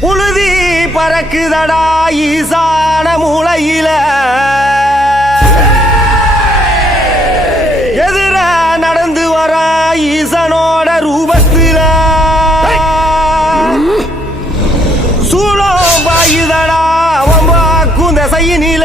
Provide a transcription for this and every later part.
புழுதி பறக்குதடா ஈசான மூளையில எதிர நடந்து வர ஈசனோட ரூபத்தில. சூளம் பாயுதடா அவன் பாக்கும் திசையினில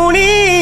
努力。